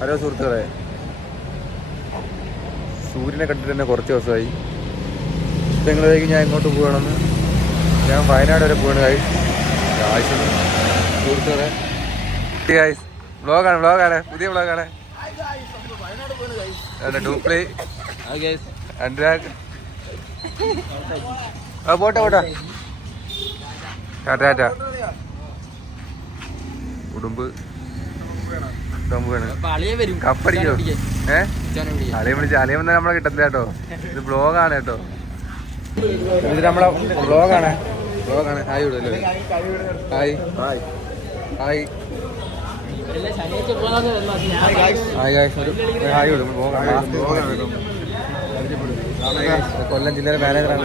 Hello സുഹൃത്തുക്കളെ, സൂര്യനെ കണ്ടിട്ട് തന്നെ കുറച്ച് ദിവസമായി. നിങ്ങളിലേക്ക് ഞാൻ ഇങ്ങോട്ട് പോകണമെന്ന്, ഞാൻ വയനാട് വരെ പോകണം സുഹൃത്തുക്കളെ. വ്ളോഗാണ് പുതിയ വ്ളോഗാണ്. ഡൂപ്ലി അനുരാഗ് പോട്ടെ ടാറ്റ ഉടുമ്പ് കപ്പടിക്കോ? അലയം നമ്മളെ കിട്ടത്തില്ല കേട്ടോ. ഇത് ബ്ലോഗാണ് കേട്ടോ. ഇത് നമ്മളെ ബ്ലോഗാണ്. ഹായ് വിടല്ലേ? ഹായ് ഹായ് ഹായ് ഹായ് വിടും. കൊല്ലം ജില്ലയിലെ മാനേജറാണ്.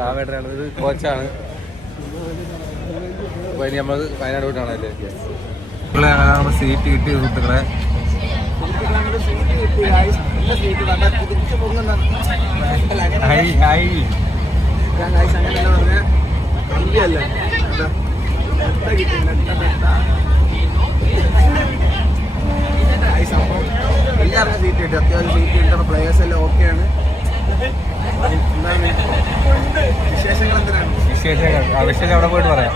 രാമേട്ടനാണ്. ഇത് കോച്ചാണ്. അപ്പൊ ഇനി നമ്മൾ വയനാട് പോയിട്ടാണല്ലേ. സീറ്റ് കിട്ടിയ സുഹൃത്തുക്കളെ. എല്ലാവർക്കും സീറ്റ് കിട്ടും. അത്യാവശ്യം സീറ്റ് കിട്ടുന്ന പ്ലേയേഴ്സ് എല്ലാം ഓക്കെയാണ്. വിശേഷങ്ങൾ എന്തിനാണ്? വിശേഷം അവിടെ പോയിട്ട് പറയാം.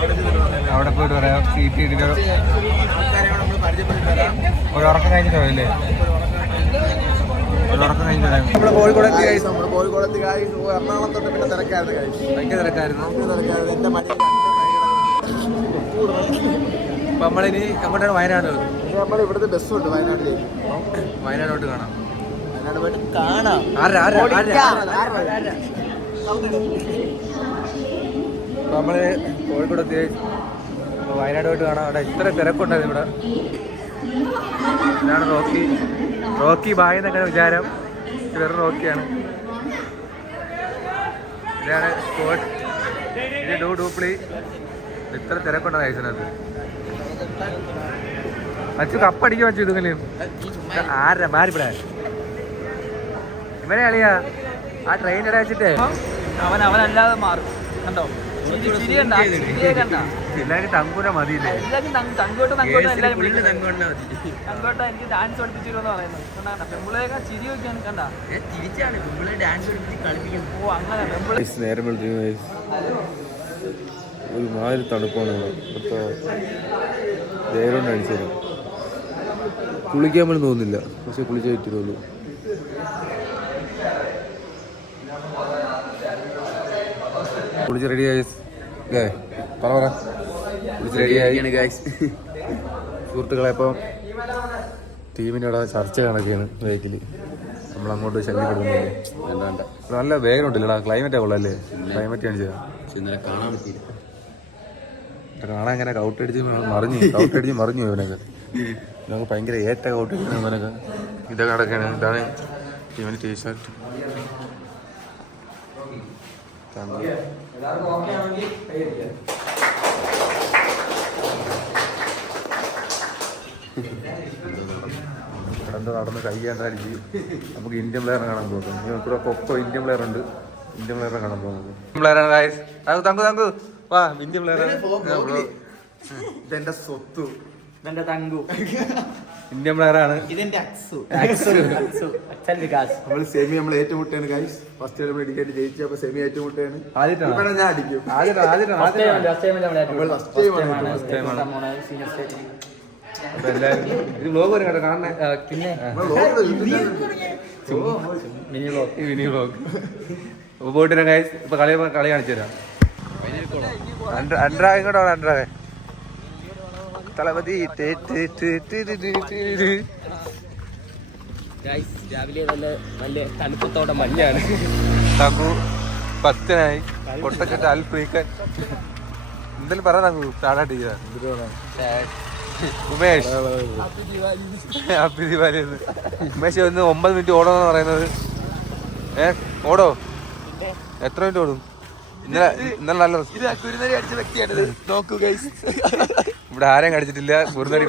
സീറ്റ് കിട്ടിയിട്ട് നമ്മൾ പരിചയപ്പെട്ട് തരാം. ഒരു ഉറക്കം കഴിഞ്ഞിട്ട് പോയല്ലേ? നമ്മള് കോഴിക്കോടെത്തി. എറണാകുളം തൊട്ട് പിന്നെ തിരക്കായിരുന്നു. ഭയങ്കര തിരക്കായിരുന്നു. എന്റെ മടി അപ്പൊ നമ്മളിനി എങ്ങോട്ടാണ്? വയനാട്. നമ്മൾ ഇവിടുത്തെ ബസ്സുണ്ട് വയനാട്ടിലേക്ക്. വയനാടോട്ട് കാണാം. വയനാട് പോയിട്ട് കാണാം. അപ്പൊ നമ്മള് കോഴിക്കോടെത്തി. വയനാട് പോയിട്ട് കാണാം. അവിടെ ഇത്ര തിരക്കുണ്ടായിരുന്നു ഇവിടെ. ഇതാണ് റോക്കി ബായ് എന്നൊക്കെ വിചാരം. വെറും റോക്കിയാണ്. ഇതാണ് സ്പോട്ട്. ഇത് ഡൂപ്ലി. ഇത്ര തിരക്കുണ്ടോ കഴിച്ചത്? അച്ചു കപ്പടിക്കാൻ വെച്ചു. ഇതെങ്കിലും ആരാ മാറിപ്പെടാ ഇവനെ അളിയാ. ആ ട്രെയിൻ ഇടച്ചിട്ടേ അവനല്ലാതെ മാറും. കണ്ടോ? എല്ലാരും തങ്കൂര മതിയില്ലേ? തങ്കോട്ട് എനിക്ക് ഡാൻസ് പഠിപ്പിച്ചിരുന്നു പറയുന്നത്. പെമ്പിളേക്കാ ചിരി നോക്കിയാണ്. കണ്ടാ തിരിച്ചാണ് പെമ്പിളെ ഡാൻസ് പഠിപ്പിച്ച് കളിപ്പിക്കുന്നത്. ഓ അങ്ങനെ നേരം ഒരു മാതിരി തണുപ്പാണ്. ദേവണ്ട് അടിച്ചത്. കുളിക്കാൻ പോലും തോന്നുന്നില്ല. പക്ഷെ കുളിച്ചേ പറ്റുള്ളൂ. കുളിച്ച് റെഡിയായി അല്ലേ? പറ കുളിച്ച് റെഡിയായി സുഹൃത്തുക്കളെ. ഇപ്പം ടീമിൻ്റെ അവിടെ ചർച്ച കണക്കാണ് ബേക്കിൽ. നമ്മളങ്ങോട്ട് ശല്യപ്പെടുന്നില്ലേ? വേണ്ട. നല്ല വേഗം ഉണ്ടല്ലോടാ. ക്ലൈമറ്റ് കൊള്ളാല്ലേ? ക്ലൈമറ്റ് കാണിച്ചതാ. കാണാൻ പറ്റിയില്ല. കാണാൻ ഇങ്ങനെ ഔട്ടടിച്ച് മറിഞ്ഞു ഇവനൊക്കെ. നമുക്ക് ഭയങ്കര ഔട്ടടിക്കുന്ന ഇവനൊക്കെ. ഇതൊക്കെ നടക്കാണ്. ഇതാണ് ടീമിൻ്റെ ടീഷർട്ട്. എന്തോ നടന്ന് കയ്യാണ്ടായിരിക്കും. നമുക്ക് ഇന്ത്യൻ പ്ലെയറിനെ കാണാൻ പോകുന്നത്. ഇവിടെ കൊക്കോ ഇന്ത്യൻ പ്ലെയർ ഉണ്ട്. ഇന്ത്യൻ പ്ലെയറിനെ കാണാൻ പോകുന്നത്. പ്ലെയറാണ്. വാ ഇന്ത്യൻ പ്ലെയറാണ്. ഇതെന്റെ സ്വത്തു. ഇതെന്റെ തങ്കു. ഇന്ത്യൻ പ്ലെയറാണ്. ഇതെന്റെ നമ്മൾ സെമി നമ്മൾ ഏറ്റുമുട്ടാണ് ഗൈസ്. ഫസ്റ്റ് നമ്മൾ ഇടിക്കായിട്ട് ജയിച്ചു. അപ്പൊ സെമി ഏറ്റുമുട്ടാണ്. ആദ്യമായിട്ടാണ് ഞാൻ അടിക്കും. അപ്പൊ എല്ലാവരും ഇത് വ്ലോഗ് വരും കേട്ടോ. കാണണേ. പിന്നെ മിനി വ്ലോഗ്. അപ്പൊ പോയിട്ട് വരാം ഗൈസ്. ഇപ്പൊ കളി കാണിച്ചു തരാം. അൻഡ്രാഗ് ഇങ്ങോട്ടോ. അൻഡ്രാഗ് തലപതി. രാവിലെ നല്ല തണുപ്പത്തോടെ മഞ്ഞാണ്. തങ്കു പത്തനായി പൊട്ടക്കെട്ട് അൽഫ്രീക്കൻ. എന്തെങ്കിലും പറ തങ്കു. സ്റ്റാർട്ടായിട്ട് ഉമേഷ് ഹാപ്പി ദിവാലി. ഉമേഷ് ഒന്ന് 9 മിനിറ്റ് ഓടണമെന്ന് പറയുന്നത്. ഓടോ? എത്ര മിനിറ്റ് ഓടും? ഇന്നലെ നല്ല അടിച്ച വ്യക്തിയാണ്. നോക്കൂ ഗൈസ്. ഇവിടെ ആരെയും കടിച്ചിട്ടില്ല. കുറുനടി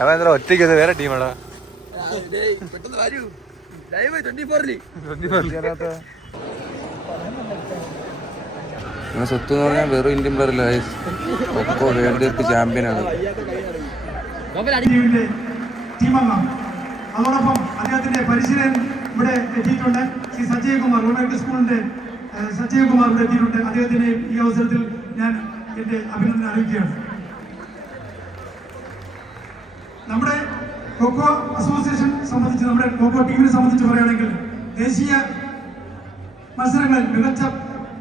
അതെന്താ ഒറ്റയ്ക്ക്? വേറെ ടീമാടാ. അങ്ങനെ സ്വത്ത് എന്ന് പറഞ്ഞാൽ വെറും ഇന്ത്യൻ പ്ലെയർ അല്ല, കൊക്കോ വേൾഡ് കപ്പ് ചാമ്പ്യനാണ്. ടീമംഗം അതോടൊപ്പം അദ്ദേഹത്തിന്റെ പരിശീലകൻ ഇവിടെ എത്തിയിട്ടുണ്ട്. ശ്രീ സജയ് കുമാർ, ഗവൺമെന്റ് സ്കൂളിന്റെ സജയ് കുമാർ ഇവിടെ എത്തിയിട്ടുണ്ട്. അദ്ദേഹത്തിന് ഈ അവസരത്തിൽ ഞാൻ എന്റെ അഭിനന്ദനം അറിയിക്കുകയാണ്. നമ്മുടെ ഖോഖോ അസോസിയേഷൻ സംബന്ധിച്ച്, നമ്മുടെ ഖോഖോ ടീമിനെ സംബന്ധിച്ച് പറയുകയാണെങ്കിൽ ദേശീയ മത്സരങ്ങളിൽ മികച്ച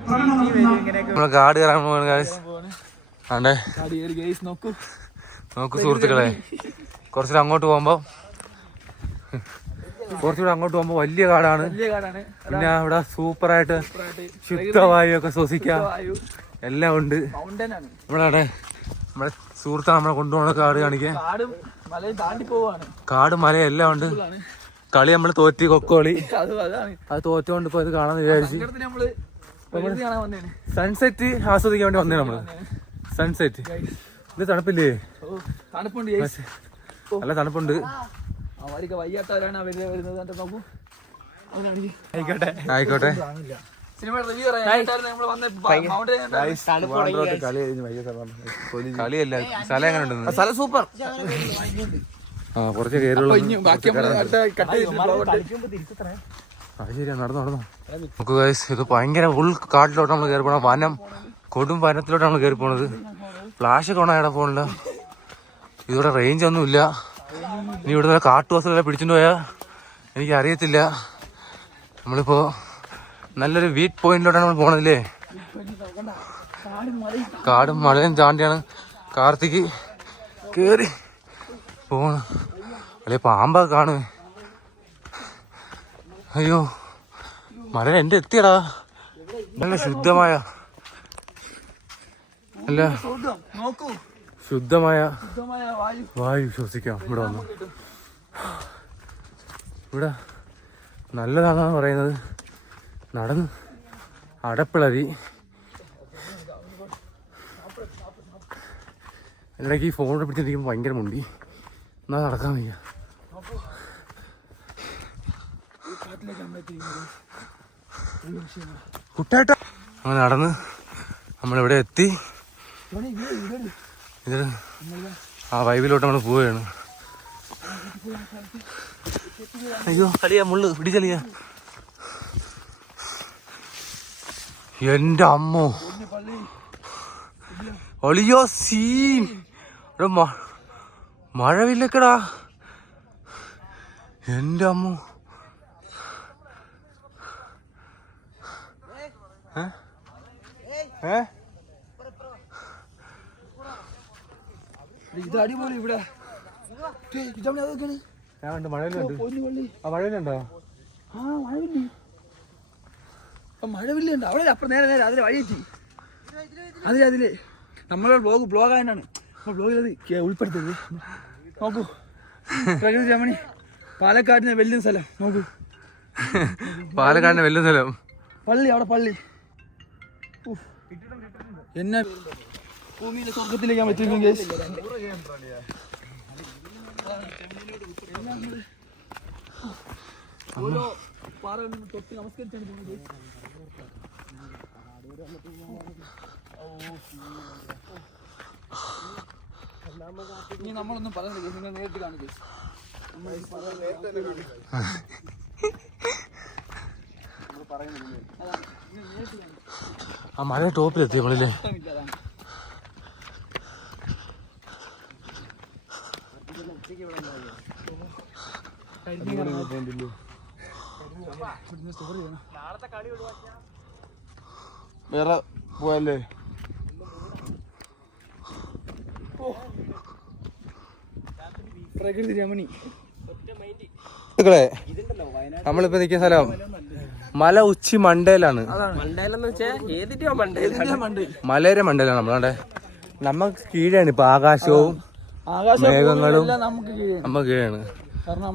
പ്രകടനം നടത്തുന്ന കാട് കയറാൻ നോക്കൂ സുഹൃത്തുക്കളെ. കുറച്ചുകൂടെ അങ്ങോട്ട് പോകുമ്പോ വലിയ കാടാണ്. പിന്നെ ഇവിടെ സൂപ്പറായിട്ട് ശുദ്ധവായു ഒക്കെ ശ്വസിക്കാം, എല്ലാം ഉണ്ട്. ഇവിടെ നമ്മുടെ സുഹൃത്താണ് നമ്മളെ കൊണ്ടുപോകുന്ന കാട് കാണിക്കാൻ. കാടും മലയും എല്ലാം ഉണ്ട്. കളി നമ്മൾ തോറ്റി, കൊക്കോളി അത് തോറ്റുകൊണ്ട് ഇപ്പൊ ഇത് കാണാന്ന് വിചാരിച്ചു. സൺസെറ്റ് ആസ്വദിക്കാൻ വേണ്ടി വന്നേ നമ്മള്. സൺസെറ്റ് ഇത് തണുപ്പില്ലേ? നല്ല തണുപ്പുണ്ട്. ആയിക്കോട്ടെ. കളിയല്ല, സ്ഥലം എങ്ങനെ ഉണ്ടെന്ന്? സ്ഥലം സൂപ്പർ. കുറച്ച് കയറുള്ളൂ. അത് ശരിയാ, നടന്നു. നമുക്ക് ഇത് ഭയങ്കര ഉൾ കാട്ടിലോട്ട് നമ്മൾ കയറി പോണ. വനം, കൊടും വനത്തിലോട്ട് നമ്മൾ കയറി പോണത്. ഫ്ലാഷ് ഒക്കെ ഇവിടെ ഫോണില്ല. ഇതിവിടെ റേഞ്ച് ഒന്നും ഇല്ല. ഇനി ഇവിടെ നിന്ന് കാട്ടുവാസുകളെ പിടിച്ചിട്ട് പോയാൽ എനിക്കറിയത്തില്ല. നമ്മളിപ്പോ നല്ലൊരു വീറ്റ് പോയിന്റിലോട്ടാണ് നമ്മൾ പോണതില്ലേ. കാടും മലയും താണ്ടിയാണ് കാർത്തിക് കേറി പോണ. അല്ലെ പാമ്പൊക്കെ കാണുവേ. അയ്യോ, മല എന്റെ എത്തിയടാ. നല്ല ശുദ്ധമായ വായു ശ്വസിക്കാം ഇവിടെ വന്നു. ഇവിടെ നല്ലതാണെന്നാണ് പറയുന്നത്. നടന്ന് അടപ്പിളരി. ഇടയ്ക്ക് ഈ ഫോണിൽ പിടിച്ചിരിക്കുമ്പോൾ ഭയങ്കര മുണ്ടി. എന്നാ നടക്കാൻ വയ്യ. കുട്ടായിട്ട അങ്ങനെ നടന്ന് നമ്മളിവിടെ എത്തി. ഇത് ആ വൈബിലോട്ട് നമ്മൾ പോവുകയാണ്. അയ്യോ കളിയാ, മുള്ളു പിടിച്ചളിയാ. എന്റെ അമ്മോ, ഒളിയോ സീൻ. മഴവില്ലക്കടാ. എന്റെ അമ്മോ, ഇത് അടിപൊളി. ഇവിടെ മഴവില്ലുണ്ട് അവിടെ. അപ്പുറം നേരെ അതിലെ വഴിയെത്തി. അതിലെ നമ്മളെ ബ്ലോഗായിട്ടാണ് ബ്ലോഗിൽ അത് ഉൾപ്പെടുത്തത്. നോക്കൂ, പ്രകൃതി രമണി. പാലക്കാടിന് വലിയ സ്ഥലം. നോക്കൂ, പാലക്കാടിന് വലിയ സ്ഥലം. പള്ളി, അവിടെ പള്ളി. എന്നെ ഭൂമിയിലെ സ്വർഗത്തിലേക്ക് ഞാൻ പറ്റിയിരിക്കും. ഓരോ പാറ തൊട്ട് നമസ്കരിച്ചാണ്. ഇനി നമ്മളൊന്നും പറയുന്നില്ല, നിങ്ങൾ നേരിട്ട് കാണിക്കും. ആ മല ടോപ്പിലെത്തി നമ്മളില്ലേ. വേറെ പോയല്ലേ? പ്രകൃതി രമണി. നമ്മളിപ്പോ നിൽക്കുന്ന സ്ഥലം മല ഉച്ചി മണ്ടയിലാണ്. മലയുടെ മണ്ടയിലാണ് നമ്മളവിടെ. നമുക്ക് കീഴാണ് ഇപ്പൊ ആകാശവും മേഘങ്ങളും നമുക്ക് കീഴാണ്.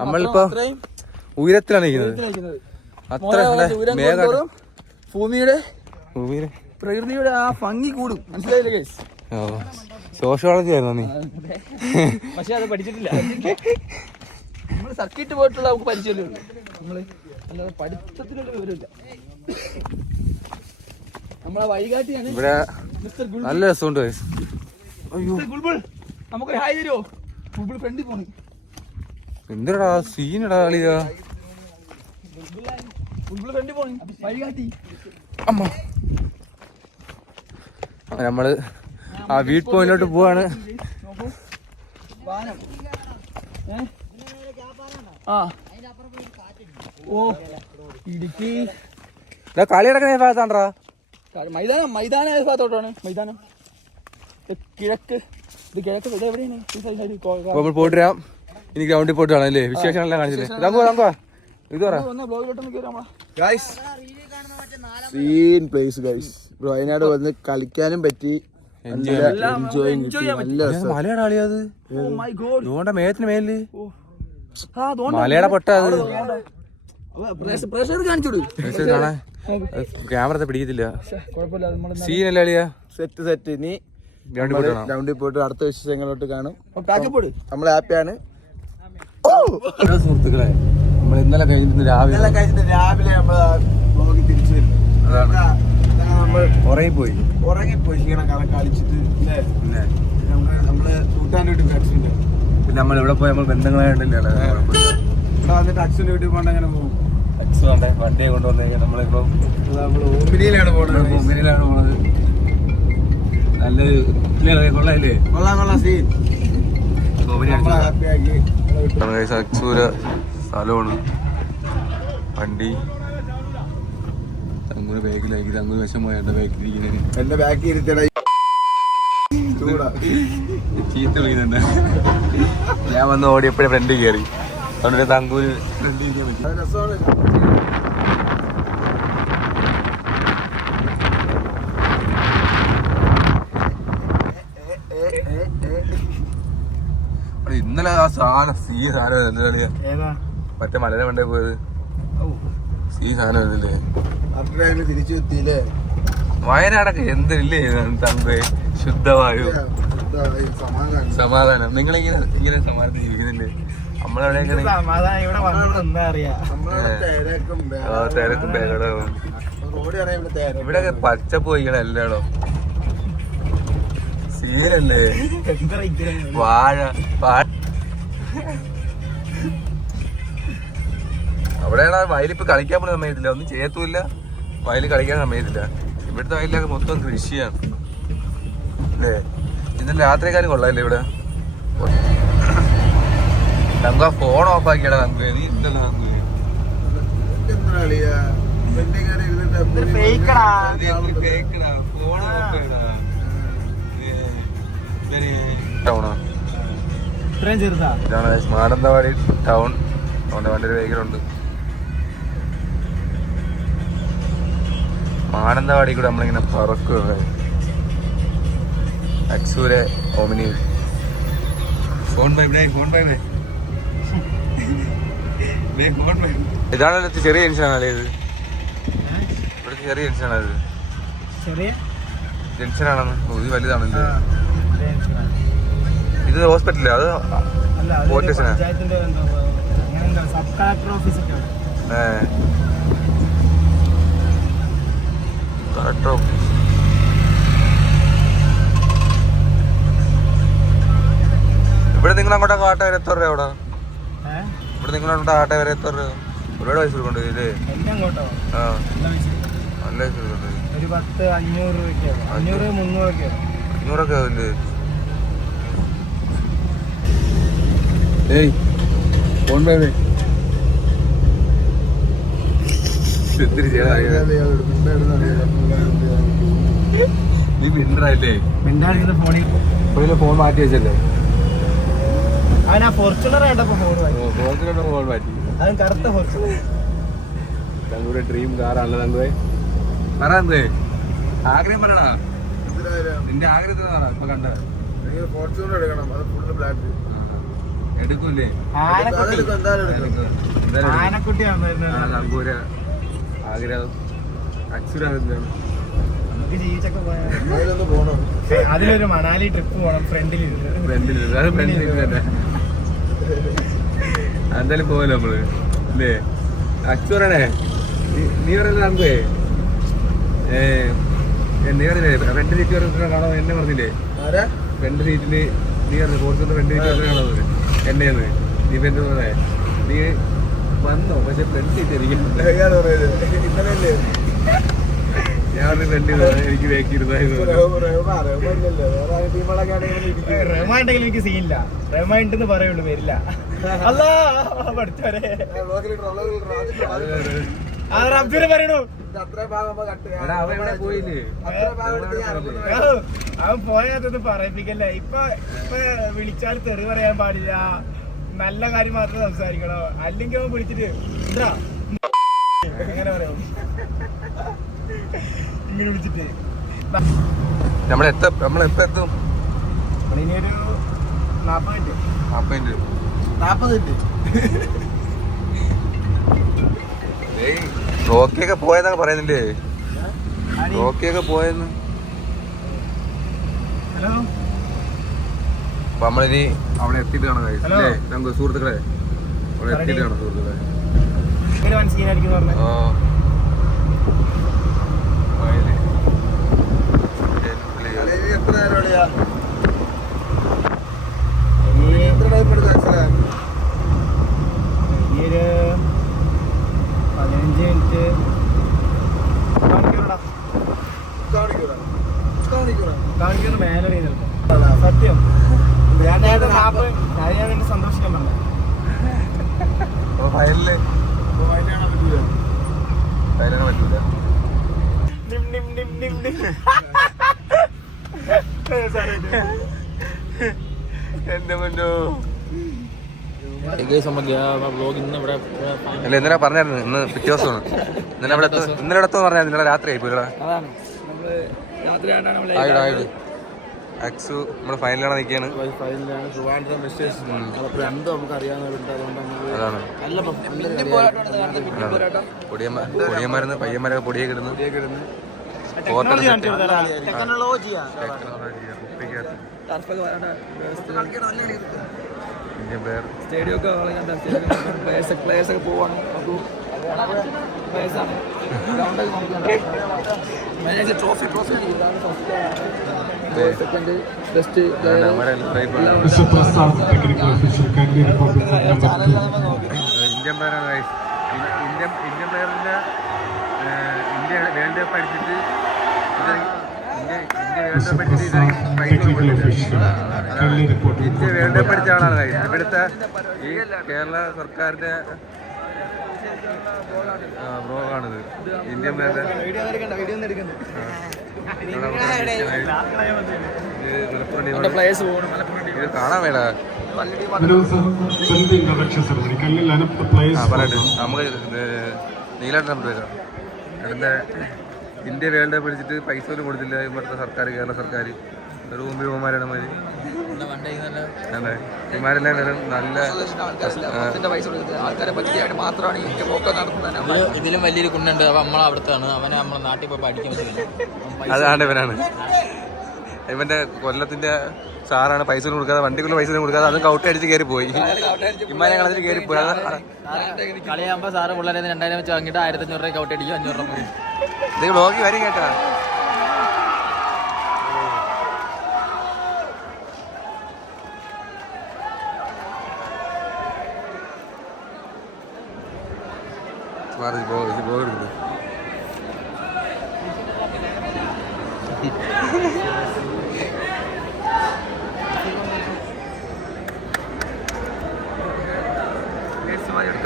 നമ്മളിപ്പോ ഉയരത്തിലാണ് ഇരിക്കുന്നത്. അത്ര മേഘം ഭൂമിയുടെ പ്രകൃതിയുടെ ആ ഭംഗി കൂടും. മനസ്സിലായില്ലേ ഗൈസ്? സോഷ്യോളജി ആയിരുന്നു നീ. പക്ഷെ അത് പഠിച്ചിട്ടില്ല. നമ്മള് സർക്കിട്ട് പോയിട്ടുള്ള നമുക്ക് പരിചയമല്ലേ ഉള്ളൂ. നമ്മള് അല്ലാതെ പഠിത്തത്തിലുള്ള വിവരമില്ല. നമ്മളെ വഴികാട്ടിയാണ് ഇവിടെ മിസ്റ്റർ ഗുൾബുൾ. നല്ല രസമുണ്ട് guys. അയ്യോ മിസ്റ്റർ ഗുൾബുൾ നമുക്കൊരു ഹായ് തരുമോ? ഗുൾബുൾ ഫ്രണ്ടിൽ പോണി. എന്തിനാ സീനടാ കളിയാ. ഗുൾബുൾ ഫ്രണ്ടിൽ പോണി വഴികാട്ടി. അമ്മ നമ്മള് ആ വീട്ട് പോയിന്റിലോട്ട് പോവാണ്. നോക്കൂ വാനം. ആ ഓ ഇടുക്കി കളി കിടക്കുന്ന ഭാഗത്താണ്ടാ. മൈതാനം ഏത് ഭാഗത്തോട്ടാണ്? മൈതാനം കിഴക്ക്. ഇത് കിഴക്ക് ഇത് എവിടെയാണ്? നമ്മൾ പോയിട്ട് വരാം. ഇനി ഗ്രൗണ്ടിൽ പോയിട്ട് കാണാം അല്ലേ? വിശേഷങ്ങളെല്ലാം കാണിച്ചില്ലേ? തങ്കോ ഇത് പറ. ബ്ലോഗിലോട്ടൊന്ന് കയറാം. Guys scene place guys. Wayanad വന്ന് കളിക്കാനും പറ്റി, എൻജോയും കിട്ടി. നല്ല രസം. മലയുടെ കളിയത് Oh my God. ഇതുകൊണ്ട മേത്തിന് മേലില് ആ, ദോണ്ട. മലയുടെ പൊട്ട അത് പ്രഷർ കാണിച്ചോളൂ. കാണാൻ ക്യാമറത്തെ പിടിക്കത്തില്ല. കുഴപ്പമില്ല, നമ്മള് സീനല്ലേ കളിയാ. സെറ്റ് ഇനി ഗ്രൗണ്ടിൽ പോയിട്ട് കാണാം. ഗ്രൗണ്ടിൽ പോയിട്ട് അടുത്ത വിശേഷങ്ങളോട്ട് കാണും. പാക്കപ്പോട്. നമ്മൾ ഹാപ്പിയാണ്. സുഹൃത്തുക്കളെ, നമ്മൾ ഇന്നലെ കഴിഞ്ഞിട്ട് രാവിലെ നമ്മൾ തിരിച്ചു വരും. നമ്മൾ ഉറങ്ങിപ്പോയി. ഉറങ്ങിപ്പോയി ക്ഷീണം കളിച്ചിട്ട്. പിന്നെ നമ്മള് കൂട്ടാൻ വീട്ടിൽ അച്ഛൻ്റെ പിന്നെ നമ്മൾ ഇവിടെ പോയി നമ്മൾ ബന്ധങ്ങളായിട്ടില്ല. ഇവിടെ വന്നിട്ട് അച്ഛൻ്റെ വീട്ടിൽ പോകണ്ട അങ്ങനെ പോകും. വണ്ടിയെ കൊണ്ടുവന്നു കഴിഞ്ഞാൽ നമ്മളിപ്പോ നമ്മള് ഓമിനിയിലാണ് പോണത്. മുമ്പിലാണ് പോണത്. നല്ലൊരു കൊള്ളാല്ലേ? കൊള്ളാം സീൻ. ഹാപ്പിയാക്കി അക്സൂര സ്ഥലമാണ്. വണ്ടി തങ്ങൂര് ബാഗിലാക്കി. തങ്ങൂര് വശം പോയ ബാഗിലിരിക്കുന്നത് എന്റെ ബാക്കി ഇരുത്തട ചീത്ത പോയി തന്നെ. ഞാൻ വന്ന് ഓടിയപ്പോഴേ ഫ്രണ്ട് കയറി. അതുകൊണ്ട് തങ്കൂര് ഫ്രണ്ട് ഇരിക്കാൻ പറ്റും. രസമാണ്. ഇന്നലെ ആ സാധനം ഏതാ മറ്റേ മലയുടെ വണ്ടേ പോയത് സാധനം ആയിരുന്നില്ലേ? തിരിച്ചു എത്തിയില്ലേ? വയനാടൊക്കെ എന്തില്ലേ തങ്കേ? ശുദ്ധവായു, സമാധാനം. നിങ്ങളിങ്ങനെ സമാധാനം ജീവിക്കുന്നില്ലേ? നമ്മളവിടെയൊക്കെ തിരക്കും ബഹളവും. ഇവിടെയൊക്കെ പച്ചപ്പ് പോയിക്കണം എല്ലായിടം. സീനല്ലേ? വാഴ അവിടെയാണ് വയലിപ്പോ കളിക്കാൻ പോലും സമയത്തില്ല. ഒന്നും ചെയ്യത്തുമില്ല, വയലിൽ കളിക്കാൻ സമയത്തില്ല. ഇവിടുത്തെ വയലിലൊക്കെ മൊത്തം കൃഷിയാണ് അല്ലേ? ഇന്നലെ രാത്രിക്കാരും കൊള്ളാല്ലേ ഇവിടെ? തങ്ക ഫോൺ ഓഫ് ആക്കിയടാ തങ്ക. നീ ഇന്നലെ ഇതാണ് മാനന്തവാടി ടൗൺ. അവന്റെ വണ്ടി ഒരു വെഹിക്കലുണ്ട്. മാനന്തവാടി കൂടെ നമ്മളിങ്ങനെ പറക്കുക. അക്സൂരെ ഓമിനി. ഇതാണല്ലോ ചെറിയ ജംഗ്ഷനാണല്ലേ ഇത്? ഇവിടുത്തെ ചെറിയ ജംഗ്ഷനാണ് ഇത്. ജംഗ്ഷനാണെന്ന്. ഇത് വലുതാണല്ലേ? ഇത് ഹോസ്പിറ്റല്? അത് പോലീസ് സ്റ്റേഷനാ? Collector office. ഇവിടെ നിങ്ങൾ അങ്ങോട്ടൊക്കെ ആട്ട വരെ എത്ര രൂപ? അവിടെ ഇവിടെ നിങ്ങൾ അങ്ങോട്ട് ആട്ട വരെ എത്ര രൂപ? ഒരുപാട് പൈസ കൊടുക്കണ്ടേ ഇതില്? ആ, നല്ല പൈസ കൊടുക്കണ്ടേ? 500 ആവില്ലേ? ഏയ് ഫോൺ പേ നീ മിണ്ടറല്ലേ? ഫോൺ മാറ്റി വെച്ചല്ലേ? ഫോർച്യൂണർ ഫോൺ മാറ്റി. അതും കറുത്ത ഫോർച്യൂണർ. തങ്കൂടെ ഡ്രീം കാറാണല്ലോ തങ്കുവേ. പറയാ ആഗ്രഹം പറയടാ. നിന്റെ ആഗ്രഹത്തിനാണ് ഇപ്പൊ കണ്ട. ഫോർച്യൂണർ എടുക്കണം. അത് ഫുള്ള് ബ്ലാക്ക് എടുക്കൂലേ? തങ്കൂര് ആഗ്രഹം അച്ഛനാണ്. അതിലൊരു മണാലി ട്രിപ്പ് പോകണം. ഫ്രണ്ടിൽ തന്നെ എന്തായാലും പോവല്ലോ നമ്മള് അല്ലേ? അച്ഛനാണേ നീ പറയുന്നത് തങ്കുവേ. നീ പറഞ്ഞില്ലേ ഫ്രണ്ട് സീറ്റ് കാണാൻ എന്നെ പറഞ്ഞില്ലേ ഫ്രണ്ട് സീറ്റില് നീ പറഞ്ഞു ഫോർച്യൂണർ ഫ്രണ്ട് സീറ്റ് കാണാൻ എന്നെയാണ് നീ എന്താ പറയാ നീ വന്നോ പക്ഷെ ഫ്രണ്ട് സീറ്റ് ഇരിക്കുന്നുണ്ട് ഞാൻ ഫ്രണ്ട് എനിക്ക് വേക്കിരുന്നായിരുന്നു റഹ്മാണ്ടെങ്കിലും എനിക്ക് സീനില്ല റഹ്മാൻ ഉണ്ടെന്ന് പറയുള്ളൂ വരില്ല അല്ലാ പഠിച്ചവരെ റബ്ബിനെ പറയണു അവൻ പോയാത്തത് പറയിപ്പിക്കല്ല ഇപ്പൊ വിളിച്ചാൽ തെറി പറയാൻ പാടില്ല നല്ല കാര്യം മാത്രം സംസാരിക്കണോ അല്ലെങ്കിൽ അവൻ വിളിച്ചിട്ട് എങ്ങനെ പറയാം ഇങ്ങനെ വിളിച്ചിട്ട് നമ്മളെപ്പോ എത്തും ഇനിയൊരു 40 മിനിറ്റ് 40 മിനിറ്റ് റോക്കിയൊക്കെ പോയെന്നൊക്കെ പറയുന്നില്ലേ റോക്കിയൊക്കെ പോയെന്ന് ഹലോ അപ്പൊ നമ്മളിനി അവിടെ എത്തിയിട്ട് കാണാം അല്ലേ നമുക്ക് സുഹൃത്തുക്കളെ അവിടെ എത്തിയിട്ട് കാണാം സുഹൃത്തുക്കളെ ഇങ്ങനെ മനസ്സിലായിരിക്കും പറഞ്ഞു എത്ര നേരം ഈ ഒരു 15 മിനിറ്റ് കാണിക്കുന്ന മേലെ സത്യം ഞാൻ വേണ്ടി സന്തോഷിക്കാൻ പറഞ്ഞു ഫയലിന് പറ്റൂല എന്റെ മുന്നോ അല്ല ഇന്നലെ പറഞ്ഞായിരുന്നു ഇന്ന് പിറ്റേ ദിവസമാണ് ഇന്നലെ ഇടത്തെന്ന് പറഞ്ഞാൽ ഇന്നലെ രാത്രി ആയിപ്പോ അക്സു നമ്മുടെ ഫൈനലാണ് നിൽക്കുകയാണ് അതാണ് പൊടിയന്മാരെന്ന് പയ്യന്മാരൊക്കെ പൊടിയൊക്കെ ഇടുന്നു സ്റ്റേഡിയം ഒക്കെ പ്ലേയേഴ്സ് ഒക്കെ പോവാണ് ട്രോഫി സെക്കൻഡ് ബെസ്റ്റ് ഇന്ത്യൻ പ്ലെയറാണ് ഇന്ത്യൻ പ്ലെയറിന്റെ ഇന്ത്യ വേൾഡ് കപ്പ് അടിച്ചിട്ട് ഇന്ത്യ വേൾഡ് കപ്പ് അടിച്ച ആളാണ് കഴിച്ചത് ഇവിടുത്തെ ഈ കേരള സർക്കാരിന്റെ ബ്ലോഗാണിത് ഇന്ത്യൻ പ്ലെയറിന്റെ ഇത് കാണാൻ വേണ്ട പറയട്ടെ നമുക്ക് നീലാട്ടം അടുത്ത ഇന്ത്യ വേൾഡ് കപ്പ് അടിച്ചിട്ട് പൈസ പോലും കൊടുത്തില്ല ഇവിടുത്തെ സർക്കാർ കേരള സർക്കാർ ഒരു മുമ്പിൽ പോകുമാരാണ് മാതിരി ഇമാരെല്ലാം നല്ല ഇതിലും വലിയൊരു കുണ്ണുണ്ട് അപ്പൊ നമ്മളെ അവിടുത്താണ് അവനെ നമ്മളെ നാട്ടിൽ പോയി പഠിക്കാൻ പറ്റില്ല അതാണ് ഇവനാണ് ഇവന്റെ കൊല്ലത്തിന്റെ സാറാണ് പൈസ കൊടുക്കാതെ വണ്ടിക്കുള്ള പൈസ കൊടുക്കാതെ അതും കൗട്ടി അടിച്ച് കയറി പോയി ഇമാനെ കളത്തിൽ കയറി പോയി കളിയാകുമ്പോ സാറ് പിള്ളേരെ 2000 വെച്ച് വാങ്ങിയിട്ട് 1500 രൂപ കൗട്ടി അടിക്കും 500 രൂപ പോയി ഇത് ബ്ലോഗി വരും കേട്ടാ ബ്ലോഗ്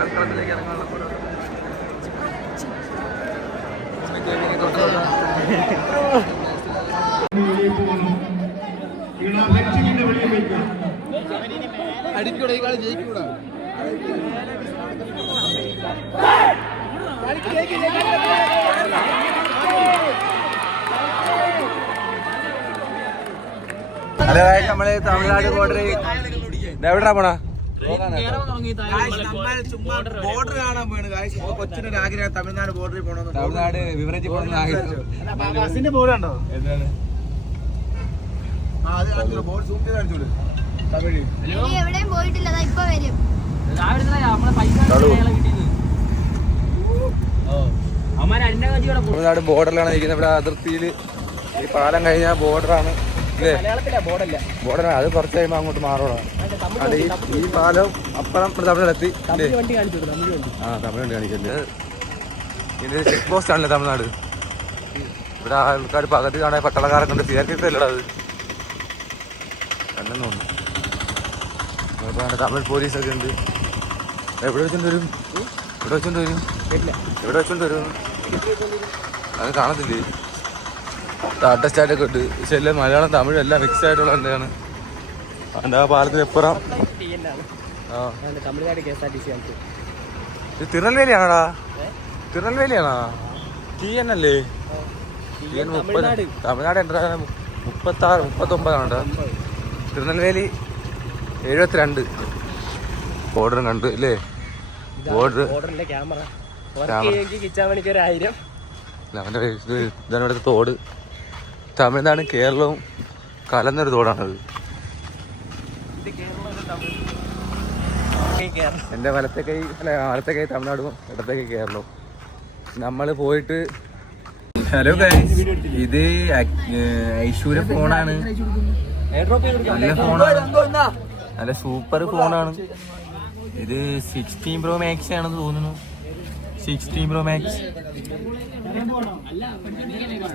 കളത്തിലേക്ക് ഇറങ്ങാനുള്ള അടിക്കൂടെ ഈ കളി ജയിക്കൂടാ ഹലോ നമ്മള് തമിഴ്നാട് ബോർഡർ എവിടാ പോണാ ബോർഡർ കാണാൻ പോയാണ് കൊച്ചിനൊരു ആഗ്രഹം തമിഴ്നാട് ബോർഡറിൽ പോകണം തമിഴ്നാട് വിവരേജ് പോകണമെന്ന് ആഗ്രഹം ബസിന്റെ ബോർഡ് ഉണ്ടോ ബോർഡ് സൂം ചെയ്ത് കാണിച്ചോളൂ തമിഴ് എവിടെയും പോയിട്ടില്ല ഇപ്പൊ വരും തമിഴ്നാട് ബോർഡറിലാണ് നിൽക്കുന്നത് ഇവിടെ അതിർത്തിയിൽ ഈ പാലം കഴിഞ്ഞാൽ ബോർഡറാണ് ഇല്ലേ? ബോർഡർ അത് കുറച്ച് കഴിയുമ്പോൾ അങ്ങോട്ട് മാറോളാം. അത് ഈ പാലം അപ്പുറം തമിഴ്നാടെത്തി. ആ തമിഴ് വണ്ടി കാണിക്കല്ലേ. ഇത് ചെക്ക് പോസ്റ്റ് ആണല്ലേ തമിഴ്നാട്. ഇവിടെ ആൾക്കാർ പകുതി കാണാൻ പട്ടാളക്കാരൊക്കെ ഉണ്ട്. തീർച്ചയായിട്ടല്ലടാ അത് കണ്ടെന്ന് തോന്നുന്നു. തമിഴ് പോലീസൊക്കെ ഉണ്ട്. എവിടെ വെച്ചോണ്ട് വരും? എവിടെ വെച്ചോണ്ട് വരും? എവിടെ വെച്ചോണ്ട് വരും? അത് കാണത്തില്ലേ? ടാറ്റ സ്റ്റാറ്റൊക്കെ ഉണ്ട്. പക്ഷെ എല്ലാം മലയാളം തമിഴ് എല്ലാം മിക്സ് ആയിട്ടുള്ള എന്താണ് അതിൻ്റെ ആ പാലത്തിന് എപ്പുറം. ആ ഇത് തിരുനെൽവേലിയാണോടാ? തിരുനെൽവേലിയാണോ? TN അല്ലേ? TN 30. തമിഴ്നാട് എന്താ 36 39 തിരുനെൽവേലി 72. ബോർഡറും കണ്ട് അല്ലേ? ബോർഡർ അവൻ്റെ ഇതാണ് ഇവിടുത്തെ തോട്. തമിഴ്നാടും കേരളവും കലർന്നൊരു തോടാണത്. എൻ്റെ വലത്തെ കൈ തമിഴ്നാടും ഇടത്തെ കൈ കേരളവും. നമ്മൾ പോയിട്ട് ഹലോ ഗൈസ്, ഇത് ഐശ്വര്യ ഫോണാണ്. നല്ല ഫോണാണ്, നല്ല സൂപ്പർ ഫോണാണ്. ഇത് 16 Pro Max ആണെന്ന് തോന്നുന്നു. 16 Pro Max.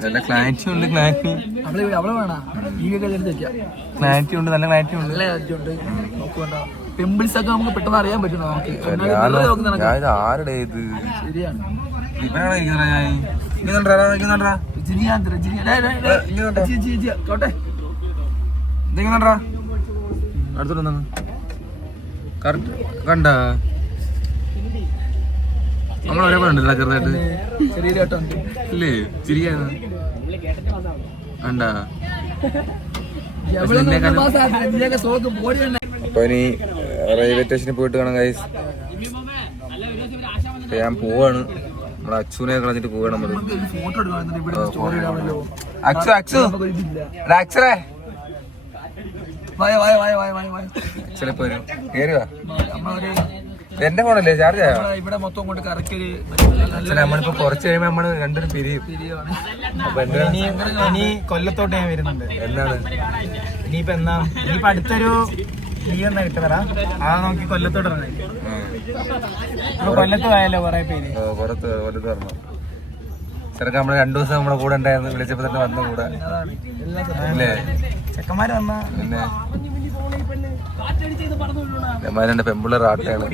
നല്ല ക്ലാരിറ്റി ഉണ്ട്. ക്ലാരിറ്റി ഉണ്ട്, നല്ല ക്ലാരിറ്റി ഉണ്ട്. പിമ്പിൾസ് ഒക്കെ നമുക്ക് പെട്ടെന്ന് അറിയാൻ പറ്റും. നമുക്ക് ആരുടെ ഇത് ശരിയാണ്. ഇവനാണ് അടുത്തോട്ട് കറക്റ്റ് കണ്ട നമ്മൾ ഒരേ ഉണ്ടല്ലോ ചെറുതായിട്ട് ഇല്ലേ? ചിരിക്കാന്ന് കണ്ടാ. അപ്പൊ ഇനി റെയിൽവേ സ്റ്റേഷനിൽ പോയിട്ട് കാണാം ഗൈസ്. ഞാൻ പോവാണ്. നമ്മളെ അച്ചുവിനെ കളഞ്ഞിട്ട് പോവാണ് നമ്മള്. അക്ഷരേ അക്ഷരെ പോരും കേറുക. എന്റെ ഫോണല്ലേ ചാർജ് ആയോ? ഇവിടെ മൊത്തം കൊണ്ട് കറക്കി നമ്മളിപ്പോ കുറച്ച് കഴിയുമ്പോ നമ്മള് രണ്ടൊരു പിരിയും. ഇനി കൊല്ലത്തോട്ട് ഞാൻ വരുന്നുണ്ട്. എന്താണ് ഇനിയിപ്പോ അടുത്തൊരു ലീവ് എന്നാ കിട്ടുന്നതാ. ആ നോക്കി കൊല്ലത്തോട്ട് കൊല്ലത്ത് പോയാലോ കൊറേ പേര്. കൊല്ലത്ത് പറഞ്ഞു ചെറുക്ക നമ്മള് 2 ദിവസം നമ്മളെ കൂടെ ഉണ്ടായിരുന്നു. വിളിച്ചപ്പോ തന്നെ വന്ന കൂടെ അല്ലേ? ചെക്കന്മാര് വന്ന പിന്നെ ഇവന്മാരുടെ പെമ്പിള്ളേർ ആട്ടയാണ്.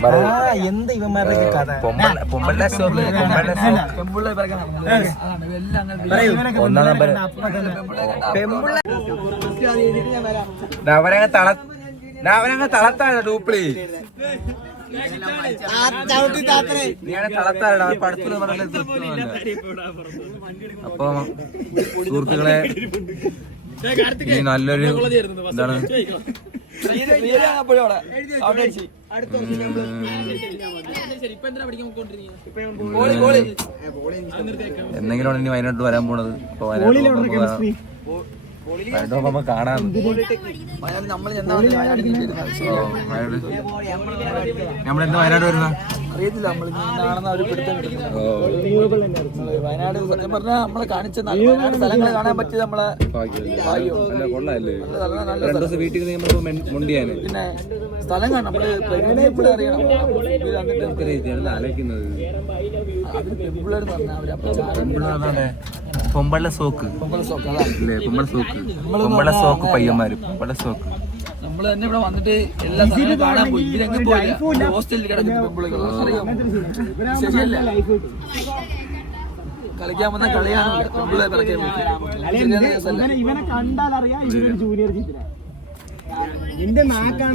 എന്ത് ഇവന്മാരുടെ കഥ. ഒന്നാം നമ്പർ അവരങ്ങ് തളത്താണ് ഡൂപ്ലി. തളത്താരടാ പടത്തില് പറഞ്ഞ. അപ്പൊ സുഹൃത്തുക്കളെ ഇനി നല്ലൊരു എന്താണ് എന്തെങ്കിലും ഇനി വയനാട്ടിൽ വരാൻ പോണത്. ഇപ്പൊ വയനാട്ടിൽ കാണാൻ നമ്മളെന്താ വയനാട് വരുന്ന അറിയത്തില്ല. നമ്മൾ കാണുന്ന ഒരു പിടുത്തം വയനാട് സത്യം പറഞ്ഞാൽ നമ്മളെ കാണിച്ച സ്ഥലങ്ങൾ കാണാൻ പറ്റിയത് നമ്മളെ വീട്ടിൽ പിന്നെ സ്ഥലം കാണാം. നമ്മള് പ്രകൃതി എപ്പോഴും അറിയണം. ആലോചിക്കുന്നത് പെൺപിള്ളേർ പറഞ്ഞാൽ പൊമ്പള്ള സോക്ക് അല്ലേ? പൊമ്പള്ള സോക്ക് പയ്യന്മാര് പൊമ്പള്ള സോക്ക്. നമ്മള് തന്നെ ഇവിടെ വന്നിട്ട് എല്ലാ സ്ഥലങ്ങളും കാണാൻ പോയി. ഇവരെങ്ങും പോയില്ല. ഹോസ്റ്റലിൽ കിടക്കുന്ന പെൺപിള്ളേർ അറിയാം. ശരിയല്ല, കളിക്കാൻ വന്ന കളിയാണല്ലോ പെൺപിള്ളേർ കളിക്കാൻ പോയി.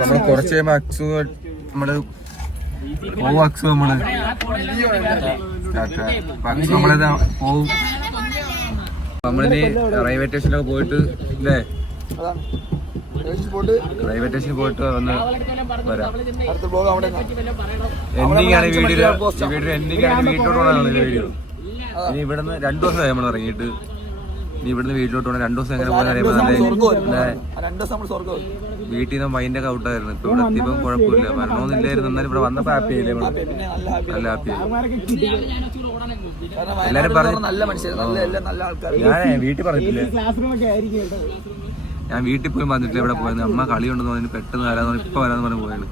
നമ്മള് കുറച്ച് കഴിയുമ്പോ അക്സു നമ്മള് അക്സു നമ്മളത് പോവും. നമ്മളിനി റെയിൽവേ സ്റ്റേഷനിലൊക്കെ പോയിട്ട് അല്ലേ? റെയിൽവേ സ്റ്റേഷനിൽ പോയിട്ട് വന്ന് വരാം. എൻഡിങ് ആണ് വീഡിയോ. എൻഡിങ് ആണ് വീട്ടിലോട്ട് പോകണം വീഡിയോ. ഇനി ഇവിടുന്ന് 2 ദിവസമായി നമ്മൾ ഇറങ്ങിയിട്ട്. ഇനി ഇവിടുന്ന് വീട്ടിലോട്ട് പോകണം. 2 ദിവസം എങ്ങനെ പോകുന്ന വീട്ടിൽ നിന്ന് മൈൻഡൊക്കെ ഔട്ടായിരുന്നു. ഇപ്പൊ ഇവിടെ എത്തിയപ്പം കുഴപ്പമില്ല. വരണമെന്നില്ലായിരുന്നു. എന്നാലും ഇവിടെ വന്നപ്പോ ഹാപ്പി ആയില്ലേ? നല്ല ഹാപ്പി ആയി. കാരണം വയനാട് നല്ല മനുഷ്യർ, നല്ല ആൾക്കാർ. ഞാൻ വീട്ടിൽ പറഞ്ഞിട്ടില്ലേ, ഞാൻ വീട്ടിൽ പോയി പറഞ്ഞിട്ടില്ല ഇവിടെ പോയത്. അമ്മ കളി ഉണ്ടെന്ന് പറഞ്ഞ് പെട്ടെന്ന് വരാന്ന് ഇപ്പൊ വരാന്ന് പറഞ്ഞ് പോയത്.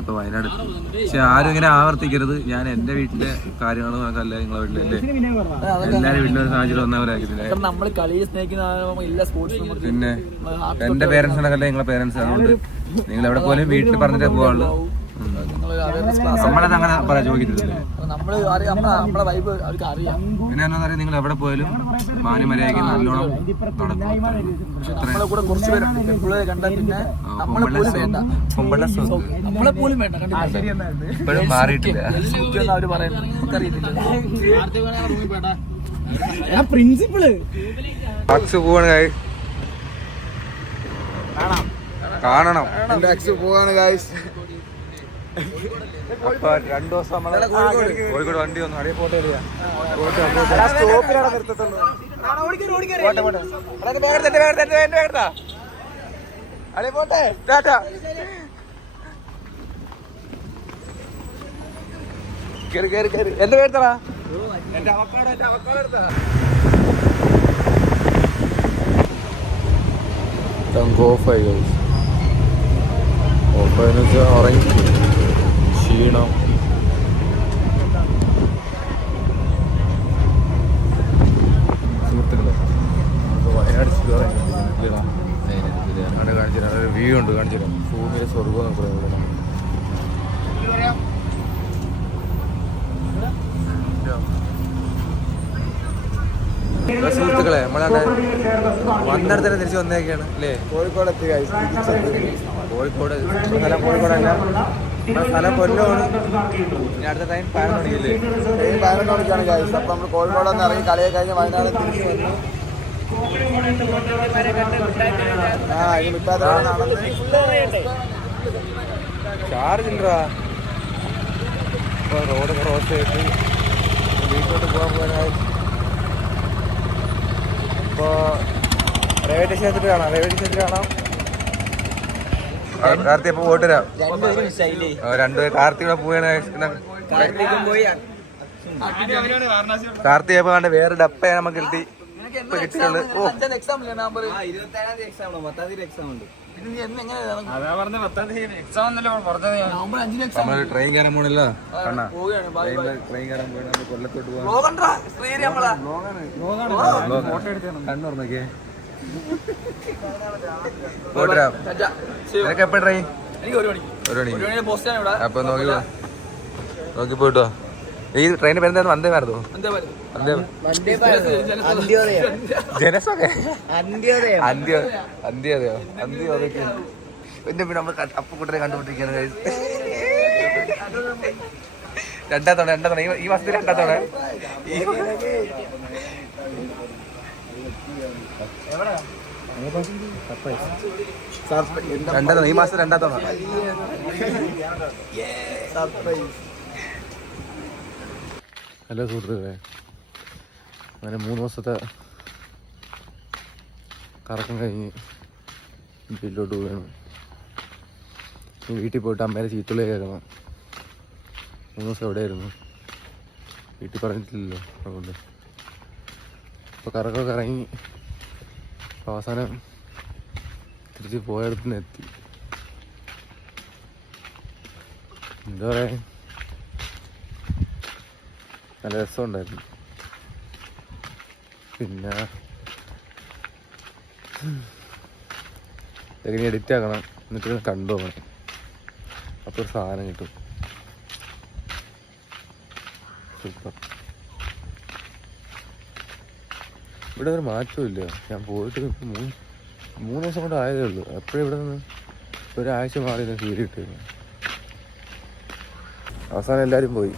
ഇപ്പൊ വയനാട്. പക്ഷെ ആരും ഇങ്ങനെ ആവർത്തിക്കരുത്. ഞാൻ എന്റെ വീട്ടിലെ കാര്യങ്ങളും അല്ല നിങ്ങളെ വീട്ടിലല്ലേ, എല്ലാരും വീട്ടിലെ സാഹചര്യം വന്നവരായിരിക്കില്ലേ. നമ്മൾ കളിയെ സ്നേഹിക്കുന്ന എല്ലാ സ്പോർട്സ്. പിന്നെ എന്റെ പേരൻസിനൊക്കെ നിങ്ങളെ പേരൻസ്. അതുകൊണ്ട് നിങ്ങൾ എവിടെ പോലും വീട്ടിൽ പറഞ്ഞിട്ടേ പോവാള്ളൂ. നമ്മളത് അങ്ങനെ പറയാൻ ചോദിക്കത്തില്ലേ. നമ്മളെ വൈബ് അവർക്ക് അറിയാം. പിന്നെ എന്താ പറയുക, നിങ്ങൾ എവിടെ പോയാലും മാന്യമര്യാദയ്ക്ക് നല്ലോണം നമ്മളെ കൂടെ കുറച്ച് പേരുണ്ട് പിള്ളേരെ കണ്ടാൽ പിന്നെ നമ്മളെ പോലും വേണ്ട, നമ്മളെ പോലും വേണ്ട. ഇപ്പോഴും മാറിയിട്ടില്ല. അവര് പറയുന്നത് നമുക്കറിയത്തില്ല. പ്രിൻസിപ്പിള് പോവാണ്, കാണണം. എന്റെ അക്സ് പോവാണ് ഗൈസ്. അപ്പൊ 2 ദിവസം നമ്മള് കോഴിക്കോട് വണ്ടി വന്നു. അടിയെ പോട്ടെ എന്റെ പേരെത്താ ഓഫായി. ഓഫായെന്ന് വെച്ചാൽ ഉറങ്ങി ക്ഷീണം. സുഹൃത്തുക്കളെ, വയനാട് അവിടെ കാണിച്ചു തരാം. ഒരു വ്യൂ ഉണ്ട്, കാണിച്ചു തരാം. ഭൂമിയിലെ സ്വർഗം എന്നൊക്കെ പറയുന്നത്. സുഹൃത്തുക്കളെ, നമ്മളവിടെ വന്നിടത്തന്നെ തിരിച്ച് വന്നേക്കാണ് അല്ലേ. കോഴിക്കോട് എത്തി ഗൈസ്. കോഴിക്കോട് സ്ഥലം കോഴിക്കോടല്ല, സ്ഥലം കൊല്ലമാണ്. ഇനി അടുത്ത ടൈം 11 മണിക്കല്ലേ, 11 മണിക്കാണ് ഗൈസ്. അപ്പൊ നമ്മൾ കോഴിക്കോട് നിന്ന് ഇറങ്ങി കളിയെ കഴിഞ്ഞ് വയനാട് തിരിച്ചു വന്നു. ഇനി മിട്ടാതെ ചാർജ് ഇല്ലടാ. ഇപ്പൊ റോഡ് ക്രോസ് ചെയ്തിട്ട് വീട്ടിലോട്ട് പോകാൻ ഇപ്പോ റെയിൽവേ സ്റ്റേഷനിൽ കാണാം. കാർത്തി അപ്പൊ പോയിട്ട് വരാം. 2 കാർത്തിയുടെ പോയാണ്. കാർത്തി അപ്പൊ കണ്ട് വേറെ ഡപ്പയാണ് നമുക്ക് കിട്ടി. ഇപ്പൊ കിട്ടിയുള്ളത്. നമ്മള് ട്രെയിൻ കയറാൻ പോണില്ല. ട്രെയിൻ കയറാൻ പോയി നമ്മൾ കൊല്ലത്തോട്ട് പോകാം. കണ്ണുറന്നൊക്കെ പോട്ടരാം. നിനക്ക് എപ്പോ ട്രെയിൻ? 1 മണി. അപ്പൊ നോക്കി പോയിട്ടോ. ഈ ട്രെയിനിന്റെ പേരെന്തായിരുന്നു? വന്ദേ ഭാരതോ? ജനസൊക്കെ അന്ത്യോദയോ പിന്നെ നമ്മൾ അപ്പുക്കുട്ടനെ കണ്ടുപിടിക്കാണ്. 2 തവണ ഈ മാസത്തിൽ 2 തവണ. 2 തവണ ഈ മാസം 2 തവണ. ഹലോ സുഹൃത്തുക്കളെ, അങ്ങനെ 3 ദിവസത്തെ കറക്കം കഴിഞ്ഞ് വീട്ടിലോട്ട് പോവുകയാണ്. വീട്ടിൽ പോയിട്ട് അമ്മേരെ ചീത്തുള്ളി കേൾക്കണം. 3 ദിവസം എവിടെയായിരുന്നു, വീട്ടിൽ പറഞ്ഞിട്ടില്ലല്ലോ. അതുകൊണ്ട് ഇപ്പോൾ കറക്കമൊക്കെ ഇറങ്ങി അവസാനം തിരിച്ച് പോയടത്ത് നിന്ന് എത്തി. എന്താ പറയുക, നല്ല രസമുണ്ടായിരുന്നു. പിന്നെ ഇനി എഡിറ്റ് ആക്കണം, എന്നിട്ട് കണ്ടു പോകണം. അപ്പോൾ ഒരു സാധനം കിട്ടും. സൂപ്പർ. ഇവിടെ ഒരു മാറ്റവും ഇല്ല. ഞാൻ പോയിട്ട് 3 ദിവസം കൊണ്ട് ആയതേ ഉള്ളൂ. എപ്പോഴും ഇവിടെ നിന്ന് ഒരാഴ്ച മാറി ഫീൽ കിട്ടിയിരുന്നു. അവസാനം എല്ലാവരും പോയി.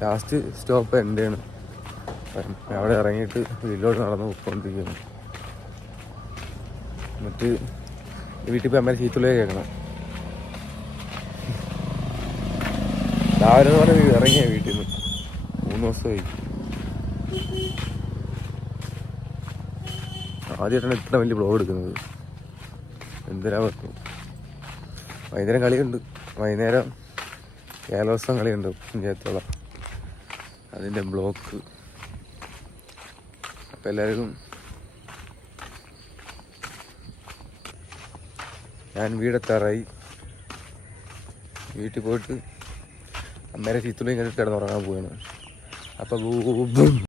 ലാസ്റ്റ് സ്റ്റോപ്പ് എൻ്റെയാണ്. അവിടെ ഇറങ്ങിയിട്ട് വീട്ടിലോട്ട് നടന്ന് പോയിക്കൊണ്ടിരിക്കുന്നു. എന്നിട്ട് വീട്ടിൽ പോയി അമ്മേരെ ചീത്തുള്ളി കേൾക്കണം. രാവിലെ പറഞ്ഞ് ഇറങ്ങിയ വീട്ടിൽ നിന്ന് 3 ദിവസമായി. ആദ്യമായിട്ടാണ് ഇത്ര വലിയ ബ്ലോഗ് എടുക്കുന്നത്. എന്തിനാ പറ്റും. വൈകുന്നേരം കളിയുണ്ട്. വൈകുന്നേരം കേരളോത്സവം കളിയുണ്ട് പഞ്ചായത്തോളം. അതിൻ്റെ ബ്ലോക്ക്. അപ്പം എല്ലാവർക്കും ഞാൻ വീടെത്താറായി. വീട്ടിൽ പോയിട്ട് അമ്മേരെ ചീത്തുള്ളിയും കണ്ടിട്ട് കിടന്നുറങ്ങാൻ പോവാണ്. അപ്പം